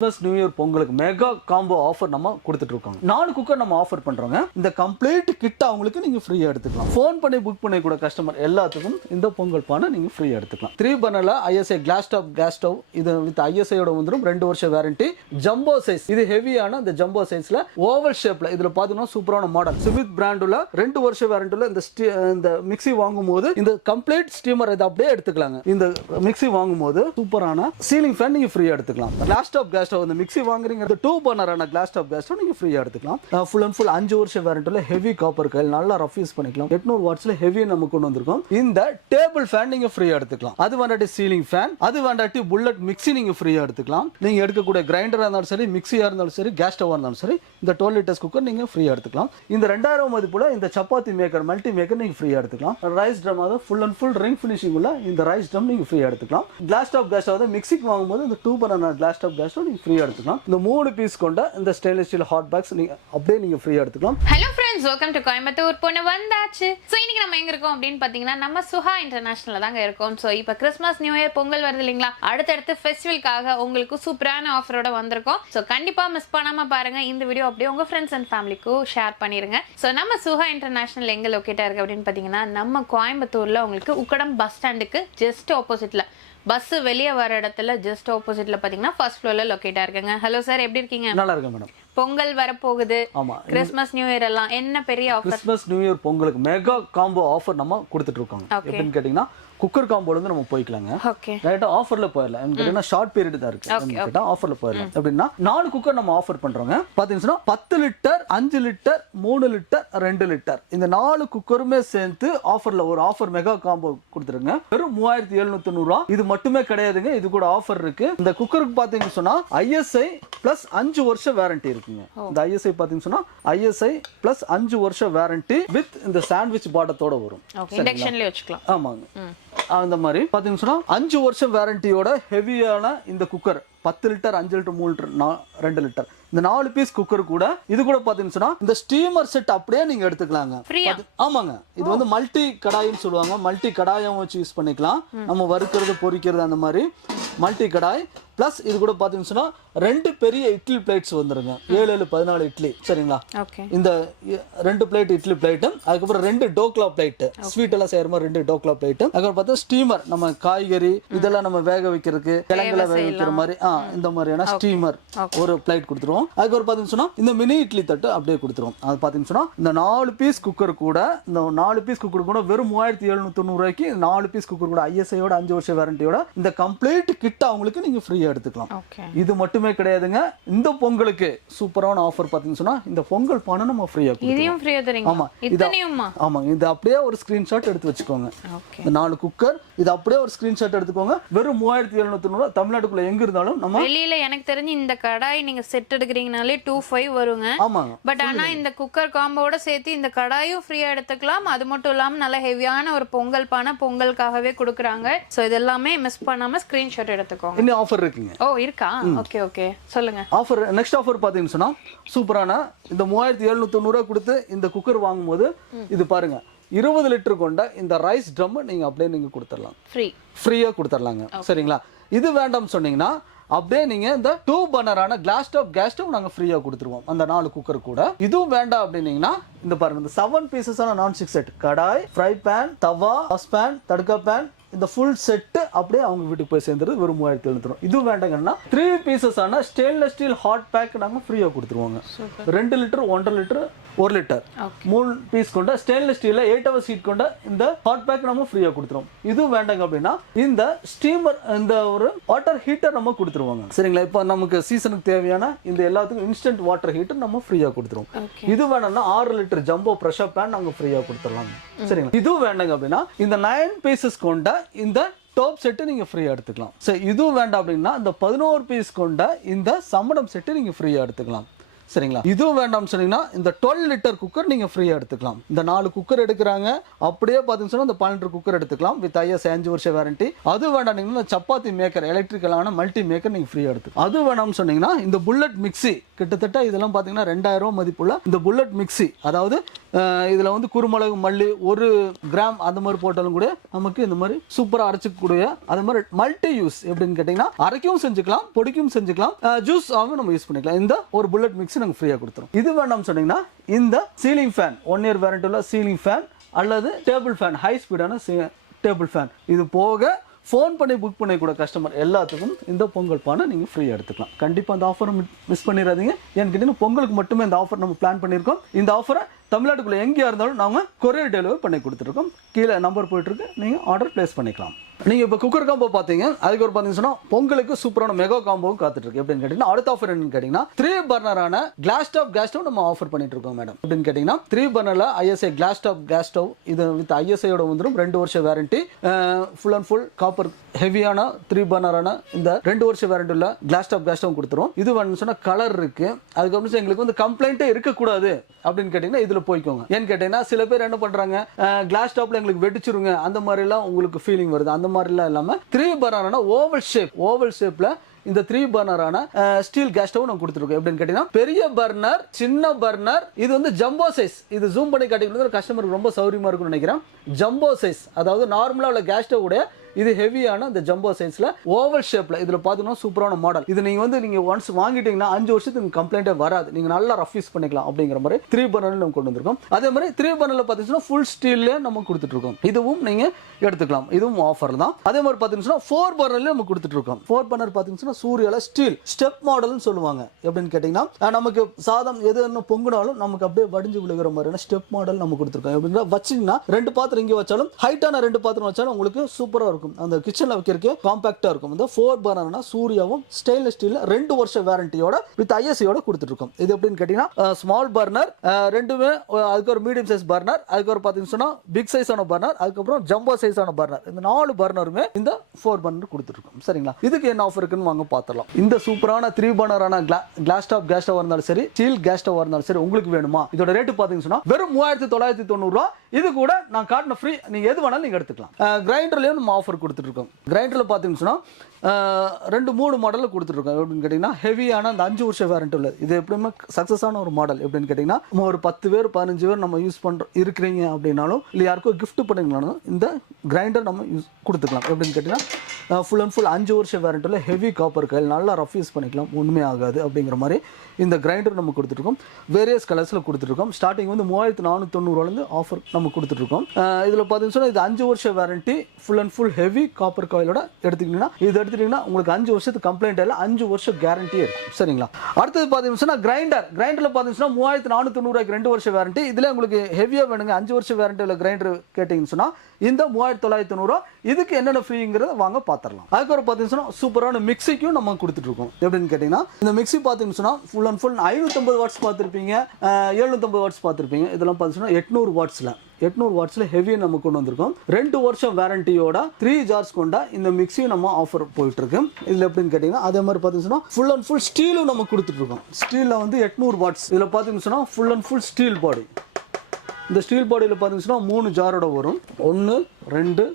Christmas new year பொங்கலுக்கு mega combo offer நம்ம கொடுத்துட்டு இருக்கோம். 4 குக்கர் நம்ம ஆஃபர் பண்றோங்க. இந்த கம்ப்ளீட் கிட் அவங்களுக்கு நீங்க ஃப்ரீயா எடுத்துக்கலாம். ஃபோன் பண்ணி புக் பண்ணி கூட கஸ்டமர் எல்லாத்துக்கும் இந்த பொங்கல் பானை நீங்க ஃப்ரீயா எடுத்துக்கலாம். 3 பர்னர்ல ISI class top gas stove இது வித் ISI யோட வந்துரும் 2 வருஷம் வாரண்டி. ஜம்போ சைஸ் இது ஹெவியான இந்த ஜம்போ சைஸ்ல ஓவல் ஷேப்ல இதுல பாத்தீங்கன்னா சூப்பரான மாடல் ஸ்மித் பிராண்டுல 2 வருஷம் வாரண்டில இந்த மிக்ஸி வாங்கும்போது இந்த கம்ப்ளீட் ஸ்டீமர் இதை அப்படியே எடுத்துக்கலாங்க. இந்த மிக்ஸி வாங்கும்போது சூப்பரான சீலிங் ஃபேன் நீங்க ஃப்ரீயா எடுத்துக்கலாம். கிளாஸ் டாப் கேஸ் ஸ்டவ் இந்த மிக்ஸி வாங்குறீங்க 2 பர்னரான கிளாஸ் டாப் கேஸ் ஸ்டவ் நீங்க ஃப்ரீயா எடுத்துக்கலாம். ஃபுல் அண்ட் ஃபுல் 5 வருஷம் வாரண்டில ஹெவி காப்பர் காயில் நல்லா ரஃப் யூஸ் பண்ணிக்கலாம். 800 வாட்ஸ்ல ஹெவி நம்ம கொண்டு வந்திருக்கோம். இந்த டேபிள் ஃபேன் நீங்க ஃப்ரீயா எடுத்துக்கலாம். அது வேண்டாட்டி சீலிங் ஃபேன், அது வேண்டாட்டி புல்லட் மிக்ஸி நீங்க ஃப்ரீயா எடுத்துக்கலாம். நீங்க எடுக்கக்கூடிய கிரைண்டரா இருந்தாலும் சரி, மிக்ஸியா இருந்தாலும் சரி, கேஸ் ஸ்டவ்வா இருந்தாலும் சரி, இந்த 12 லிட்டர்ஸ் குக்கர் நீங்க ஃப்ரீயா எடுத்துக்கலாம். இந்த 2000 மதிப்புல இந்த சப்பாத்தி மேக்கர் மல்டி மேக்கர் நீங்க ஃப்ரீயா எடுத்துக்கலாம். ரைஸ் ட்ரம் அது full and full ring finishing உள்ள இந்த ரைஸ் ட்ரம் நீங்க ஃப்ரீயா எடுத்துக்கலாம். கிளாஸ் டாப் கேஸ் ஸ்டவ் மிக்ஸிக்கு வாங்கும்போது இந்த 2 burner class top gas stove நீங்க ஃப்ரீயா எடுத்துக்கலாம். இந்த 3 பீஸ் கொண்ட இந்த ஸ்டெயின்லெஸ் ஸ்டீல் ஹாட் பாக்ஸ் நீங்க அப்படியே நீங்க ஃப்ரீயா எடுத்துக்கலாம். Hello friends, welcome to Coimbatore பொண்ணு வந்தாச்சு. ஸோ இன்னைக்கு நம்ம எங்க இருக்கோம் அப்படின்னு பாத்தீங்கன்னா நம்ம சுஹா இன்டர்நேஷனல்ல தாங்க இருக்கோம். ஸோ இப்போ கிறிஸ்மஸ் நியூ இயர் பொங்கல் வருது இல்லைங்களா, அடுத்தடுத்து ஃபெஸ்டிவலுக்காக உங்களுக்கு சூப்பரான ஆஃபரோட வந்திருக்கோம். ஸோ கண்டிப்பா மிஸ் பண்ணாம பாருங்க. இந்த வீடியோ அப்படியே உங்க ஃப்ரெண்ட்ஸ் அண்ட் ஃபேமிலிக்கும் ஷேர் பண்ணிருங்க. ஸோ நம்ம சுஹா இன்டர்நேஷனல் எங்க லொக்கேட்டா இருக்கு அப்படின்னு பாத்தீங்கன்னா நம்ம கோயம்புத்தூர்ல உங்களுக்கு உக்கடம் பஸ் ஸ்டாண்டுக்கு ஜஸ்ட் ஆப்போசிட்ல பஸ் வெளியே வர இடத்துல ஜஸ்ட் ஆப்போசிட்ல பாத்தீங்கன்னா ஃபர்ஸ்ட் ஃப்ளோர்ல லொகேட்டா இருக்குங்க. ஹலோ சார், எப்படி இருக்கீங்க? நல்லா இருக்கு மேடம். பொங்கல் வரப்போகுது, கிறிஸ்மஸ் நியூ இயர் எல்லாம் என்ன பெரிய ஆஃபர்? கிறிஸ்மஸ் நியூ இயர் பொங்கலுக்கு மெகா காம்போ ஆஃபர் நம்ம கொடுத்துட்டு இருக்கோம். எப்படின்னு கேட்டீங்கன்னா குக்கர் காம்போல இருந்து நம்ம போய்க்கலாங்க. ரைட்டா ஆஃபர்ல போயிடலாம். கேட்டீங்கன்னா ஷார்ட் பீரியட் தான் இருக்கு. கேட்டா ஆஃபர்ல போயிடலாம். எப்படின்னா 4 குக்கர் நம்ம ஆஃபர் பண்றோங்க. பாத்தீங்கன்னா 10 லிட்டர், 5 லிட்டர், 3 லிட்டர், 2 லிட்டர் இந்த 4 குக்கருமே சேர்த்து ஆஃபர்ல ஒரு ஆஃபர் மெகா காம்போ கொடுத்துருங்க. வெறும் 3790 ரூபாய். இது மட்டுமே கிடையாதுங்க, இது கூட ஆஃபர் இருக்கு. இந்த குக்கருக்கு பாத்தீங்கன்னு சொன்னா ISI பிளஸ் 5 வருஷம் வாரண்டி இருக்குங்க. இந்த ISI பாத்தீங்கன்னு சொன்னா ISI பிளஸ் 5 வருஷம் வாரண்டி வித் இந்த சாண்ட்விச் பாட்டத்தோட வரும். இண்டக்ஷன்லயே வச்சுக்கலாம். ஆமாங்க. அந்த மாதிரி பாத்தீங்கன்னு சொன்னா 5 வருஷம் வாரண்டியோட ஹெவியான இந்த cooker 10 litre, 5 litre, 3 litre, 2 litre இந்த 4 பீஸ் குக்கர் கூட இது கூட பாத்தீங்கன்னு சொன்னா இந்த ஸ்டீமர் செட் அப்படியே நீங்க எடுத்துக்கலாங்க. ஆமாங்க. இது வந்து மல்டி கடாயின்னு சொல்லுவாங்க. மல்டி கடாயம் வச்சு யூஸ் பண்ணிக்கலாம். நம்ம வறுக்கிறது, பொரிக்கிறது அந்த மாதிரி மல்டி கடாய். பிளஸ் இது கூட பாத்தீங்கன்னு சொன்னா 2 பெரிய இட்லி பிளேட்ஸ் வந்துருங்க. 7 14 இட்லி. சரிங்களா? இந்த 2 பிளேட் இட்லி பிளேட், அதுக்கப்புறம் 2 டோக்லா பிளேட், ஸ்வீட் எல்லாம் செய்யற மாதிரி 2 டோக்லா பிளேட், அதுக்கப்புறம் பார்த்தா ஸ்டீமர் நம்ம காய்கறி இதெல்லாம் நம்ம வேக வைக்கிறதுக்கு, கிழங்குல வேக வைக்கிற மாதிரி இந்த மாதிரியான ஸ்டீமர் ஒரு பிளேட் கொடுத்துருவோம். அதுக்கப்புறம் பாத்தீங்கன்னு சொன்னா இந்த மினி இட்லி தட்டு அப்படியே கொடுத்துருவோம். அது பாத்தீங்கன்னு சொன்னா இந்த 4 பீஸ் குக்கர் கூட வெறும் 3790 ரூபாய்க்கு 4 பீஸ் குக்கர் கூட ISI-யோட 5 வருஷம் வாரண்டியோட இந்த கம்ப்ளீட் கிட் அவங்களுக்கு நீங்க ஃப்ரீயா எடுத்துக்கலாம். இது மட்டுமே கிடையாதுங்க. இந்த பொங்கலுக்கு சூப்பரான ஆஃபர் பாத்தீங்கன்னு சொன்னா இந்த பொங்கல் பானை நம்ம ஃப்ரீயா இதையும் ஃப்ரீயா தரீங்க. ஆமா, இதனையுமா? ஆமாங்க. இது அப்படியே ஒரு ஸ்கிரீன்ஷாட் எடுத்து வச்சுக்கோங்க. இந்த 4 குக்கர் இது அப்படியே ஒரு ஸ்கிரீன்ஷாட் எடுத்துக்கோங்க. வெறும் 3790 தமிழ்நாட்டுக்குள்ள எங்க இருந்தாலும் நம்ம வெளியில எனக்கு தெரிஞ்சு இந்த கடாய் நீங்க செட் எடுக்கிறீங்கனாலே 25 வருங்க. ஆமாங்க. பட் ஆனா இந்த குக்கர் காம்போட சேர்த்து இந்த கடாயும் ஃப்ரீயா எடுத்துக்கலாம். அது மட்டும் இல்லாம நல்ல ஹெவியான ஒரு பொங்கல் பானை பொங்கலுக்காகவே கொடுக்குறாங்க. சோ இதெல்லாமே மிஸ் பண்ணாம ஸ்கிரீன்ஷாட் எடுத்துக்கோங்க. இன்னும் ஆஃபர் இருக்குங்க. ஓ இருக்கா? ஓகே ஓகே, சொல்லுங்க. ஆஃபர் நெக்ஸ்ட் ஆஃபர் பாத்தீங்கன்னு சொன்னா சூப்பரான இந்த 3790 ரூபாய் கொடுத்து இந்த குக்கர் வாங்கும்போது இது பாருங்க 20 லிட்டர் கொண்ட இந்த ரைஸ் ட்ரம் நீங்க அப்படியே நீங்க கொடுத்துடலாம். ஃப்ரீயா கொடுத்துடலாங்க. சரிங்களா? இது வேண்டாம் சொன்னீங்கன்னா அப்படியே நீங்க இந்த 2 பர்னரான கிளாஸ் டாப் கேஸ் ஸ்டவ் நாங்க ஃப்ரீயா கொடுத்துருவோம். அந்த 4 குக்கர் கூட இதுவும் வேண்டாம் அப்படின்னீங்கன்னா இந்த பாருங்க இந்த 7 பீசஸான நான்-ஸ்டிக் செட் கடாய், ஃப்ரை பேன், தவா, சாஸ் பேன், தடுக்கா பேன் இந்த ஃபுல் செட் அப்படியே அவங்க வீட்டுக்கு போய் சேர்ந்துருது. வெறும் 3790. இது வேண்டாங்கன்னா 3 பீசஸான ஸ்டெயின்லெஸ் ஸ்டீல் ஹாட் பேக் நாங்க ஃப்ரீயா கொடுத்துருவாங்க. 2 லிட்டர், 1.5 லிட்டர், 1 லிட்டர் 3 பீஸ் கொண்ட ஸ்டெயின்லெஸ் ஸ்டீல்ல 8 ஹவர் ஹீட் கொண்ட இந்த ஹாட் பேக் நம்ம ஃப்ரீயா கொடுத்துருவோம். இது வேண்டாங்க அப்படின்னா இந்த ஸ்டீமர் இந்த ஒரு வாட்டர் ஹீட்டர் நம்ம கொடுத்துருவாங்க. சரிங்களா? இப்போ நமக்கு சீசனுக்கு தேவையான இந்த எல்லாத்துக்கும் இன்ஸ்டன்ட் வாட்டர் ஹீட்டர் நம்ம ஃப்ரீயா கொடுத்துருவோம். இது வேணும்னா 6 லிட்டர் ஜம்போ பிரஷர் பேன் நாங்க ஃப்ரீயா கொடுத்துடலாம். சரிங்களா? இது வேண்டாங்க அப்படின்னா இந்த 9 பீசஸ் கொண்ட இந்த டாப் செட்டு நீங்க ஃப்ரீயா எடுத்துக்கலாம். சரி, இதுவும் வேண்டாம் அப்படின்னா இந்த 11 பீஸ் கொண்ட இந்த சம்மடம் செட்டு நீங்க ஃப்ரீயா எடுத்துக்கலாம். சரிங்களா. இதுவும் வேண்டாம்னு சொன்னீங்கன்னா இந்த 12 லிட்டர் குக்கர் நீங்க ஃப்ரீயா எடுத்துக்கலாம். இந்த 4 குக்கர் எடுக்கிறாங்க அப்படியே பாத்தீங்கன்னா இந்த 12 குக்கர் எடுத்துக்கலாம் வித் ஐஎஸ் 5 வருஷம் வாரண்டி. அது வேண்டாம் சப்பாத்தி மேக்கர் எலக்ட்ரிக்கலான மல்டி மேக்கர் நீங்க ஃப்ரீயா எடுத்துக்கலாம். அது வேண்டாம்னு சொன்னீங்கன்னா இந்த புல்லட் மிக்ஸி கிட்டத்தட்ட இதெல்லாம் பாத்தீங்கன்னா 2000 மதிப்புள்ள இந்த புல்லட் மிக்ஸி, அதாவது இதுல வந்து குருமிளகு மல்லி 1 கிராம் அந்த மாதிரி போட்டாலும் கூட நமக்கு இந்த மாதிரி சூப்பரா அரைச்சிக்கூடிய அது மாதிரி மல்டி யூஸ் எப்படின்னு கேட்டீங்கன்னா அரைக்கவும் செஞ்சுக்கலாம், பொடிக்கும் செஞ்சுக்கலாம், ஜூஸ் ஆகும் நம்ம யூஸ் பண்ணிக்கலாம். இந்த ஒரு புல்லட் மிக்ஸி நாங்கள் ஃப்ரீயா கொடுத்துரும். இது வேண்டாம்னு சொன்னீங்கன்னா இந்த சீலிங் ஃபேன் 1 இயர் வாரண்டி உள்ள சீலிங் ஃபேன் அல்லது டேபிள் ஃபேன், ஹை ஸ்பீடான டேபிள் ஃபேன். இது போக ஃபோன் பண்ணி புக் பண்ணி கூட கஸ்டமர் எல்லாத்துக்கும் இந்த பொங்கல் பானை நீங்கள் ஃப்ரீயாக எடுத்துக்கலாம். கண்டிப்பாக அந்த ஆஃபரை மிஸ் பண்ணிடாதீங்க. ஏன்னு கேட்டீங்கன்னா பொங்கலுக்கு மட்டுமே இந்த ஆஃபர் நம்ம பிளான் பண்ணியிருக்கோம். இந்த ஆஃபரை தமிழ்நாட்டுக்குள்ளே எங்கேயா இருந்தாலும் நாங்கள் கொரியர் டெலிவரி பண்ணி கொடுத்துருக்கோம். கீழே நம்பர் போயிட்டுருக்கு, நீங்கள் ஆர்டர் ப்ளேஸ் பண்ணிக்கலாம். நீங்கள் இப்போ குக்கர் காம்போ பார்த்தீங்க, அதுக்கு ஒரு பார்த்தீங்கன்னா பொங்கலுக்கு சூப்பரான மெகா காம்போவும் காத்துட்ருக்கு. எப்படின்னு கேட்டிங்கன்னா அடுத்த ஆஃபர் என்னன்னு கேட்டிங்கன்னா 3 பர்னரான கிளாஸ் ஸ்டவ் நம்ம ஆஃபர் பண்ணிட்டு இருக்கோம் மேடம். எப்படின்னு கேட்டிங்கன்னா 3 பர்னரில் ஐஎஸ்ஐ கிளாஸ் ஸ்டவ் இது வித் ஐஎஸ்ஐயோட வந்துடும் 2 வருஷம் warranty, full and full copper ஹெவியான 3 பர்னரான இந்த 2 வருஷம் வாரண்டி உள்ள கிளாஸ் ஸ்டவ் கொடுத்துரும். இது வந்து சொன்னால் கலர் இருக்கு. அதுக்கப்புறம் எங்களுக்கு வந்து கம்ப்ளைண்ட்டே இருக்கக்கூடாது அப்படின்னு கேட்டிங்கன்னா இதில் போய்க்கோங்க. ஏன்னு கேட்டிங்கன்னா சில பேர் என்ன பண்ணுறாங்க, கிளாஸ் ஸ்டவ்ல எங்களுக்கு வெடிச்சிருங்க அந்த மாதிரிலாம் உங்களுக்கு ஃபீலிங் வருது. அந்த மாதிரிலாம் இல்லாமல் 3 பர்னரான ஓவல் ஷேப்ல இந்த 3 பர்னரான ஸ்டீல் கேஸ் ஸ்டவ் நம்ம கொடுத்துருக்கோம். எப்படின்னு கேட்டீங்கன்னா பெரிய பர்னர், சின்ன பர்னர், இது வந்து ஜம்போ சைஸ். இது ஜூம் பண்ணி காட்டிக்கிறது கஸ்டமருக்கு ரொம்ப சௌரியமா இருக்கும்னு நினைக்கிறேன். ஜம்போ சைஸ், அதாவது நார்மலா உள்ள கேஸ் ஸ்டவ் உடைய இது ஹெவியான இந்த ஜம்போ சைஸ்ல ஓவல் ஷேப்ல இதுல பாத்தீங்கன்னா சூப்பரான மாடல். இது நீங்க ஒன்ஸ் வாங்கிட்டீங்கன்னா 5 வருஷத்துக்கு கம்ப்ளைண்டே வராது. நீங்க நல்லா ரஃப் யூஸ் பண்ணிக்கலாம் அப்படிங்கிற மாதிரி 3 பர்னர் நம்ம கொண்டு வந்திருக்கோம். அதே மாதிரி 3 பர்னர்ல பாத்தீங்கன்னா ஃபுல் ஸ்டீல்ல நம்ம கொடுத்துட்டு இருக்கோம். இதுவும் நீங்க எடுத்துக்கலாம், இதுவும் ஆஃபர் தான். அதே மாதிரி பாத்தீங்கன்னா 4 பர்னர்ல நம்ம கொடுத்துட்டு இருக்கோம். 4 பர்னர் பாத்தீங்கன்னா சூர்யால ஸ்டீல் ஸ்டெப் மாடல்னு சொல்லுவாங்க. எப்படின்னு கேட்டீங்கன்னா நமக்கு சாதம் எது என்ன பொங்குனாலும் நமக்கு அப்படியே வடிஞ்சு விழுகிற மாதிரியான ஸ்டெப் மாடல் நம்ம கொடுத்துருக்கோம். எப்படின்னா வச்சீங்கன்னா 2 பாத்திரம் இங்கே வச்சாலும் ஹைட்டான 2 பாத்திரம் வச்சாலும் உங்களுக்கு சூப்பரா இருக்கும். அந்த கிச்சன்ல வைக்கிறதுக்கு காம்பாக்டா இருக்கும். இந்த 4 பர்னர்னா சூர்யாவும் ஸ்டெயின்லெஸ் ஸ்டீல்ல 2 வருஷம் வாரண்டியோட வித் ஐஎஸ்ஐயோட கொடுத்துட்டு இருக்கோம். இது எப்படின்னு கேட்டீங்கன்னா ஸ்மால் பர்னர் ரெண்டுமே, அதுக்கு ஒரு மீடியம் சைஸ் பர்னர், அதுக்கு ஒரு பாத்தீங்கன்னா பிக் சைஸான பர்னர், அதுக்கப்புறம் ஜம்போ சைஸான பர்னர், இந்த 4 பர்னருமே இந்த 4 பர்னர் கொடுத்துட்டு இருக்கோம். சரிங்களா. இதுக்கு என்ன ஆஃபர் இருக்குன்னு வாங்க பார்த்தலாம். இந்த சூப்பரான 3 பர்னரான கிளாஸ் டாப் கேஸ் ஸ்டவ் இருந்தாலும் சரி, ஸ்டீல் கேஸ் ஸ்டவ் இருந்தாலும் சரி, உங்களுக்கு வேணுமா இதோட ரேட் பாத்தீங்கன்னா வெறும் 3990 ரூபாய். இது கூட நான் காட்டின ஃப்ரீ, நீங்க எது வேணாலும் நீங்க எடுத்துக்கலாம். கிரைண்டர்லயும் நம்ம ஆஃபர் கொடுத்துட்டு இருக்கோம். கிரைண்டர்ல பாத்தீங்கன்னா 2-3 மாடல் கொடுத்துட்டு இருக்கோம். எப்படின்னு கேட்டீங்கன்னா ஹெவியான அந்த 5 வருஷம் வாரண்டி உள்ளது. இது எப்படியுமே சக்சஸ் ஆன ஒரு மாடல். எப்படின்னு கேட்டீங்கன்னா ஒரு 10 பேர் 15 பேர் நம்ம யூஸ் இருக்கிறீங்க அப்படின்னாலும் இல்லை யாருக்கும் கிஃப்ட் பண்ணிங்கனாலும் இந்த கிரைண்டர் நம்ம யூஸ் கொடுத்துக்கலாம். எப்படின்னு கேட்டீங்கன்னா ஃபுல் அண்ட் ஃபுல் 5 வருஷம் வாரண்டி உள்ள ஹெவி காப்பர் கையில் நல்லா ரஃப் யூஸ் பண்ணிக்கலாம், ஒன்றுமே ஆகாது அப்படிங்கிற மாதிரி இந்த கிரைண்டர் நம்ம கொடுத்துருக்கோம். வேரியஸ் கலர்ஸில் கொடுத்துருக்கோம். ஸ்டார்டிங் வந்து 3490 ஆஃபர் நம்ம கொடுத்துருக்கோம். இதில் பார்த்தீங்கன்னா இது 5 வருஷம் warranty, full and full heavy copper காயிலோட எடுத்துக்கிட்டீங்கன்னா இது எடுத்துட்டீங்கன்னா உங்களுக்கு 5 வருஷத்துக்கு கம்ப்ளைண்ட் இல்லை, 5 வருஷம் கேரண்டியே இருக்கும். சரிங்களா. அடுத்தது பார்த்தீங்கன்னா கிரைண்டரில் பார்த்தீங்கன்னா 3490 2 வருஷம் வாரண்டி. இதில் உங்களுக்கு ஹெவியாக வேணுங்க 5 வருஷம் வாரண்டி உள்ள கிரைண்டர் கேட்டிங்கன்னு சொன்னால் இந்த 3990. இதுக்கு என்னென்ன ஃப்ரீங்கிறத வாங்க பார்த்துடலாம். அதுக்கப்புறம் பார்த்தீங்கன்னா சூப்பரான மிக்சிக்கும் நம்ம கொடுத்துட்டு இருக்கோம். எப்படின்னு கேட்டிங்கன்னா இந்த மிக்சி பார்த்தீங்கன்னா ஃபுல் அண்ட் ஃபுல் 550 வாட்ஸ் பார்த்துருப்பீங்க, 750 வாட்ஸ் பார்த்துருப்பீங்க. இதெல்லாம் பார்த்தீங்கன்னா 800 வாட்ஸில் ஹெவி நம்ம கொண்டு வந்திருக்கோம். 2 வருஷம் வாரண்டியோட 3 ஜார்ஸ் கொண்ட இந்த மிக்சியும் நம்ம ஆஃபர் போயிட்டு இருக்கு. இதில் எப்படின்னு கேட்டிங்கன்னா அதே மாதிரி பார்த்தீங்கன்னா ஃபுல் அண்ட் ஃபுல் ஸ்டீலும் நம்ம கொடுத்துட்டு இருக்கோம். ஸ்டீலில் வந்து 800 வாட்ஸ். இதில் பார்த்தீங்கன்னா ஃபுல் அண்ட் ஃபுல் ஸ்டீல் பாடி. இந்த ஸ்டீல் பாடியில் பார்த்தீங்கன்னா 3 ஜாரோட வரும். 1 2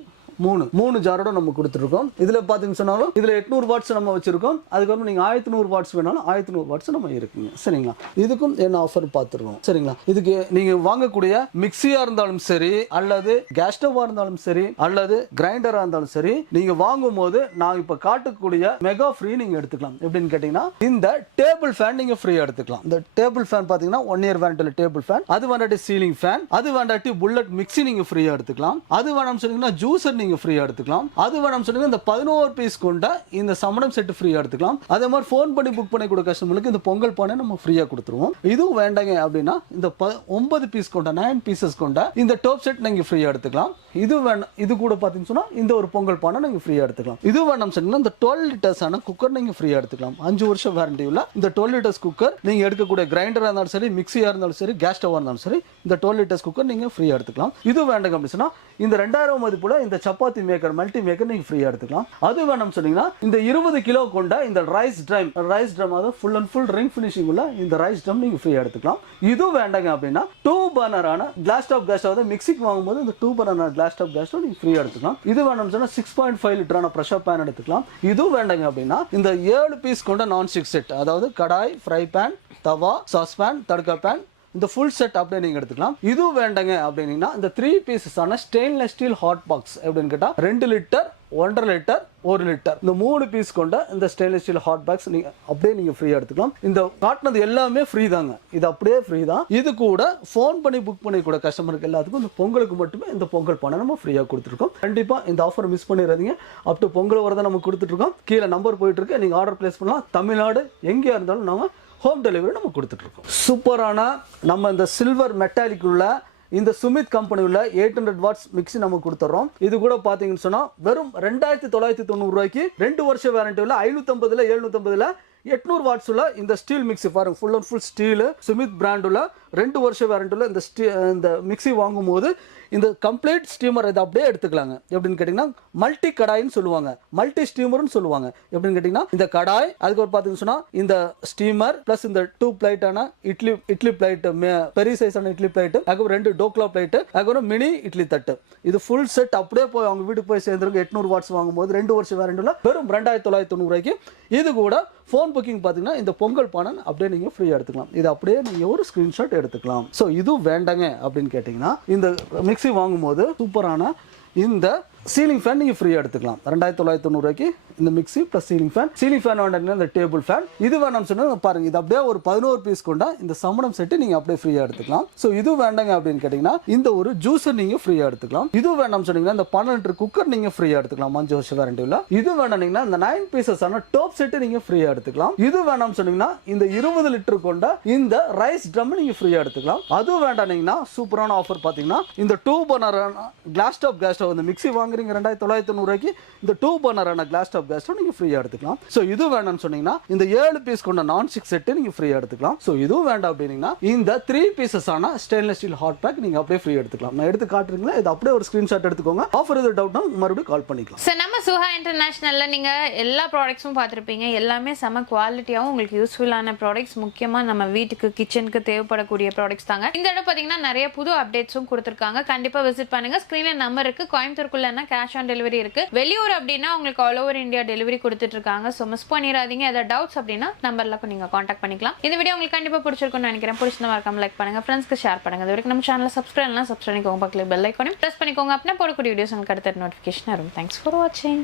3 ஜாரோட நம்ம கொடுத்துருக்கோம். இதுல பாத்தீங்கன்னு சொன்னாலும் இதுல 800 வாட்ஸ் நம்ம வச்சிருக்கோம். அதுக்கப்புறம் நீங்க 1100 வாட்ஸ் வேணாலும் 1100 வாட்ஸ் நம்ம இருக்குங்க. சரிங்களா. இதுக்கும் என்ன ஆஃபர் பார்த்துருக்கோம். சரிங்களா. இதுக்கு நீங்க வாங்கக்கூடிய மிக்சியா இருந்தாலும் சரி, அல்லது கேஸ் ஸ்டவ்வா இருந்தாலும் சரி, அல்லது கிரைண்டரா இருந்தாலும் சரி, நீங்க வாங்கும் போது நான் இப்ப காட்டக்கூடிய மெகா ஃப்ரீ நீங்க எடுத்துக்கலாம். எப்படின்னு கேட்டீங்கன்னா இந்த டேபிள் ஃபேன் நீங்க ஃப்ரீயா எடுத்துக்கலாம். இந்த டேபிள் ஃபேன் பாத்தீங்கன்னா 1 இயர் வாரண்டில டேபிள் ஃபேன், அது வேண்டாட்டி சீலிங் ஃபேன், அது வேண்டாட்டி புல்லட் மிக்சி நீங்க ஃப்ரீயா எடுத்துக்கலாம். அது வேணாம் சொன்னீங்கன்னா ஜூசர் நீங்க ஃப்ரீயா எடுத்துக்கலாம். அது வேணாம் சொன்னீங்கன்னா இந்த 11 பீஸ் கொண்ட இந்த சமணம் செட் ஃப்ரீயா எடுத்துக்கலாம். அதே மாதிரி ஃபோன் பண்ணி புக் பண்ணி கூட கஸ்டமருக்கு இந்த பொங்கல் பானை நம்ம ஃப்ரீயா கொடுத்துருவோம். இதுவும் வேண்டாங்க அப்படின்னா இந்த 9 பீஸ் கொண்ட 9 பீசஸ் கொண்ட இந்த டாப் செட் நீங்க ஃப்ரீயா எடுத்துக்கலாம். இது வேணும், இது கூட பாத்தீங்கன்னா சொன்னா இந்த ஒரு பொங்கல் பானை நீங்க ஃப்ரீயா எடுத்துக்கலாம். இது வேணாம் சொன்னீங்கன்னா இந்த 12 லிட்டர்ஸ் ஆன குக்கர் நீங்க ஃப்ரீயா எடுத்துக்கலாம். 5 வருஷம் வாரண்டி உள்ள இந்த 12 லிட்டர்ஸ் குக்கர் நீங்க எடுக்கக்கூடிய கிரைண்டரா இருந்தாலும் சரி, மிக்சியா இருந்தாலும் சரி, கேஸ் ஸ்டவ்வா இருந்தாலும் சரி, இந்த 12 லிட்டர்ஸ் குக்கர் நீங்க ஃப்ரீயா எடுத்துக்கலாம். இது வேண்டாங்க அப்படின்னு சொன்னா இந்த 2000 மதிப்புல இந்த chapati chapati maker multi maker நீங்க ஃப்ரீயா எடுத்துக்கலாம். அது வேணும் சொன்னீங்கன்னா இந்த 20 கிலோ கொண்ட இந்த ரைஸ் ட்ரம் அதாவது full and full ring finishing உள்ள இந்த ரைஸ் ட்ரம் நீங்க ஃப்ரீயா எடுத்துக்கலாம். இது வேண்டாங்க அப்படின்னா 2 பர்னரான கிளாஸ் டாப் கேஸ் அதாவது மிக்சிக்கு வாங்கும்போது இந்த 2 பர்னர் கிளாஸ் டாப் கேஸ் நீங்க ஃப்ரீயா எடுத்துக்கலாம். இது வேணும் சொன்னா 6.5 லிட்டரான பிரஷர் பேன் எடுத்துக்கலாம். இது வேண்டாங்க அப்படின்னா இந்த 7 பீஸ் கொண்ட நான்ஸ்டிக் செட் அதாவது கடாய், ஃப்ரை பேன், தவா, சாஸ் பேன், தடுக்கா பேன் இந்த ஃபுல் செட் அப்படியே நீங்க எடுத்துக்கலாம். இது வேண்டாங்க அப்படின்னா இந்த 3 பீசஸான ஸ்டெயின்லெஸ் ஸ்டீல் ஹாட் பாக்ஸ் எப்படின்னு கேட்டா 2 லிட்டர், 1.5 லிட்டர், 1 லிட்டர் இந்த 3 பீஸ் கொண்ட இந்த ஸ்டெயின்லெஸ் ஸ்டீல் ஹாட் பாக்ஸ் நீங்க அப்படியே நீங்க ஃப்ரீயா எடுத்துக்கலாம். இந்த காட்டினது எல்லாமே ஃப்ரீ தாங்க. இது அப்படியே ஃப்ரீ தான். இது கூட ஃபோன் பண்ணி புக் பண்ணி கூட கஸ்டமருக்கு எல்லாத்துக்கும் இந்த பொங்கலுக்கு மட்டுமே இந்த பொங்கல் பணம் நம்ம ஃப்ரீயா கொடுத்துருக்கோம். கண்டிப்பா இந்த ஆஃபர் மிஸ் பண்ணிடாதீங்க. அப் டு பொங்கல் வரதான் நம்ம கொடுத்துட்டு இருக்கோம். கீழே நம்பர் போயிட்டு இருக்கு, நீங்க ஆர்டர் பிளேஸ் பண்ணலாம். தமிழ்நாடு எங்கேயா இருந்தாலும் நாம ஹோம் டெலிவரி நம்ம கொடுத்துட்டு இருக்கோம். சூப்பரான நம்ம இந்த சில்வர் மெட்டாலிக் உள்ள இந்த சுமித் கம்பெனி உள்ள 800 வாட்ஸ் மிக்ஸி நம்ம கொடுத்துறோம். இது கூட பாத்தீங்கன்னு சொன்னா வெறும் 2990 ரூபாய்க்கு 2 வருஷம் வாரண்டி உள்ள 550ல 750ல 800 வாட்ஸ் உள்ள இந்த ஸ்டீல் மிக்ஸி பாருங்க. Full and full steel Sumeet brand உள்ள 2 வருஷம் வாரண்டி உள்ள இந்த மிக்ஸி வாங்கும்போது இந்த கம்ப்ளீட் ஸ்டீமர் இதை அப்படியே எடுத்துக்கலாங்க. எப்படின்னு கேட்டிங்கன்னா மல்டி கடாயின்னு சொல்லுவாங்க, மல்டி ஸ்டீமர்னு சொல்லுவாங்க. எப்படின்னு கேட்டிங்கன்னா இந்த கடாய் அதுக்கு ஒரு பார்த்தீங்கன்னு சொன்னா இந்த ஸ்டீமர் பிளஸ் இந்த 2 பிளேட்டான இட்லி பிளேட், பெரிய சைஸான இட்லி பிளேட், அதுக்கப்புறம் 2 டோக்லா பிளேட், அதுக்கப்புறம் மினி இட்லி தட்டு. இது ஃபுல் செட் அப்படியே போய் அவங்க வீட்டுக்கு போய் சேர்ந்துருக்கு. 800 வாட்ஸ் வாங்கும்போது 2 வருஷம் வாரண்டி உள்ள வெறும் 2990 ரூபாய்க்கு. இது கூட ஃபோன் புக்கிங் பார்த்தீங்கன்னா இந்த பொங்கல் பணம் அப்படியே நீங்கள் ஃப்ரீயாக எடுத்துக்கலாம். இது அப்படியே நீங்கள் ஒரு ஸ்க்ரீன்ஷாட் எடுத்துக்கலாம். ஸோ இது வேண்டாங்க அப்படின்னு கேட்டிங்கன்னா இந்த மிக்ஸி வாங்கும்போது சூப்பரான இந்த சீலிங் ஃபேன் நீங்கள் ஃப்ரீயாக எடுத்துக்கலாம். 2990 ரூபாய்க்கு இந்த மிக்ஸி ப்ளஸ் சீலிங் ஃபேன் வேண்டாங்கன்னா இந்த டேபிள் ஃபேன். இது வேணும்னு சொன்னால் பாருங்க, இது அப்படியே ஒரு 11 பீஸ் கொண்டா இந்த சமணம் செட்டு நீங்கள் அப்படியே ஃப்ரீயாக எடுத்துக்கலாம். ஸோ இது வேண்டாங்க அப்படின்னு கேட்டிங்கன்னா இந்த ஒரு ஜூஸர் நீங்கள் ஃப்ரீயாக எடுத்துக்கலாம். இது வேண்டாம்னு சொன்னீங்கன்னா இந்த 12 குக்கர் நீங்கள் ஃப்ரீயாக எடுத்துக்கலாம் 5 வருஷம் வாரண்டி உள்ள. இது வேண்டாம்னா இந்த 9 பீசஸான டாப் செட்டு நீங்கள் ஃப்ரீயாக எடுத்துக்கலாம். இது வேண்டாம்னு சொன்னீங்கன்னா இந்த 20 லிட்டர் கொண்ட இந்த ரைஸ் ட்ரம் நீங்கள் ஃப்ரீயாக எடுத்துக்கலாம். அது வேண்டாம்னா சூப்பரான ஆஃபர் பார்த்தீங்கன்னா இந்த 2 பர்னரான கிளாஸ் டாப் கேஸ் ஸ்டவ் இந்த மிக்ஸி வாங்குறீங்க 2990 ரூபாய்க்கு இந்த 2 பர்னரான கிளாஸ் டாப் கேஸ் ஸ்டவ் நீங்க ஃப்ரீயா எடுத்துக்கலாம். சோ இது வேணும்னு சொன்னீங்கன்னா இந்த 7 பீஸ் கொண்ட நான்ஸ்டிக் செட் நீங்க ஃப்ரீயா எடுத்துக்கலாம். சோ இது வேண்டாம் அப்படின்னா இந்த 3 பீசஸ் ஆன ஸ்டெயின்லெஸ் ஸ்டீல் ஹாட் பேக் நீங்க அப்படியே ஃப்ரீ எடுத்துக்கலாம். நான் எடுத்து காட்டுறீங்களா, இது அப்படியே ஒரு ஸ்கிரீன்ஷாட் எடுத்துக்கோங்க. ஆஃபர் எது டவுட்னா மறுபடியும் கால் பண்ணிக்கலாம். சோ நம்ம சுஹா இன்டர்நேஷனல்ல நீங்க எல்லா ப்ராடக்ட்ஸும் பார்த்திருப்பீங்க. எல்லாமே செம குவாலிட்டியாவும் உங்களுக்கு யூஸ்ஃபுல்லான ப்ராடக்ட்ஸ், முக்கியமா நம்ம வீட்டுக்கு கிச்சனுக்கு தேவைப்படக்கூடிய ப்ராடக்ட்ஸ் தாங்க. இந்த இடம் பாத்தீங்கன்னா நிறைய புது அப்டேட்ஸும் கொடுத்திருக்காங்க. கண்டிப்பா விசிட் பண்ணுங்க. ஸ்கிரீன்ல நம்பர் இருக்கு. கோயம்புத்தூருக்குள்ளனா கேஷ் ஆன் டெலிவரி இருக்கு. வெளியூர் அப்படின்னா உங்களுக்கு ஆல் ஓவர் இந்தியா டெலிவரி கொடுத்துட்டு இருக்காங்க. ஸோ மிஸ் பண்ணிடாதீங்க. ஏதாவது டவுட்ஸ் அப்படின்னா நம்பர்ல நீங்க காண்டாக்ட் பண்ணிக்கலாம். இந்த வீடியோ உங்களுக்கு கண்டிப்பா பிடிச்சிருக்கும்னு நினைக்கிறேன். பிடிச்சிருந்தா மறக்காம லைக் பண்ணுங்க, ஃப்ரெண்ட்ஸ்க்கு ஷேர் பண்ணுங்க. இது வரைக்கும் நம்ம சேனலை சப்ஸ்கிரைப் பண்ணிக்கோங்க, பக்கத்துல பெல் ஐகானையும் பிரஸ் பண்ணிக்கோங்க. அப்படின்னா போடக்கூடிய வீடியோஸ் உங்களுக்கு அடுத்த நோட்டிஃபிகேஷன் வரும். தேங்க்ஸ் ஃபார் வாட்சிங்.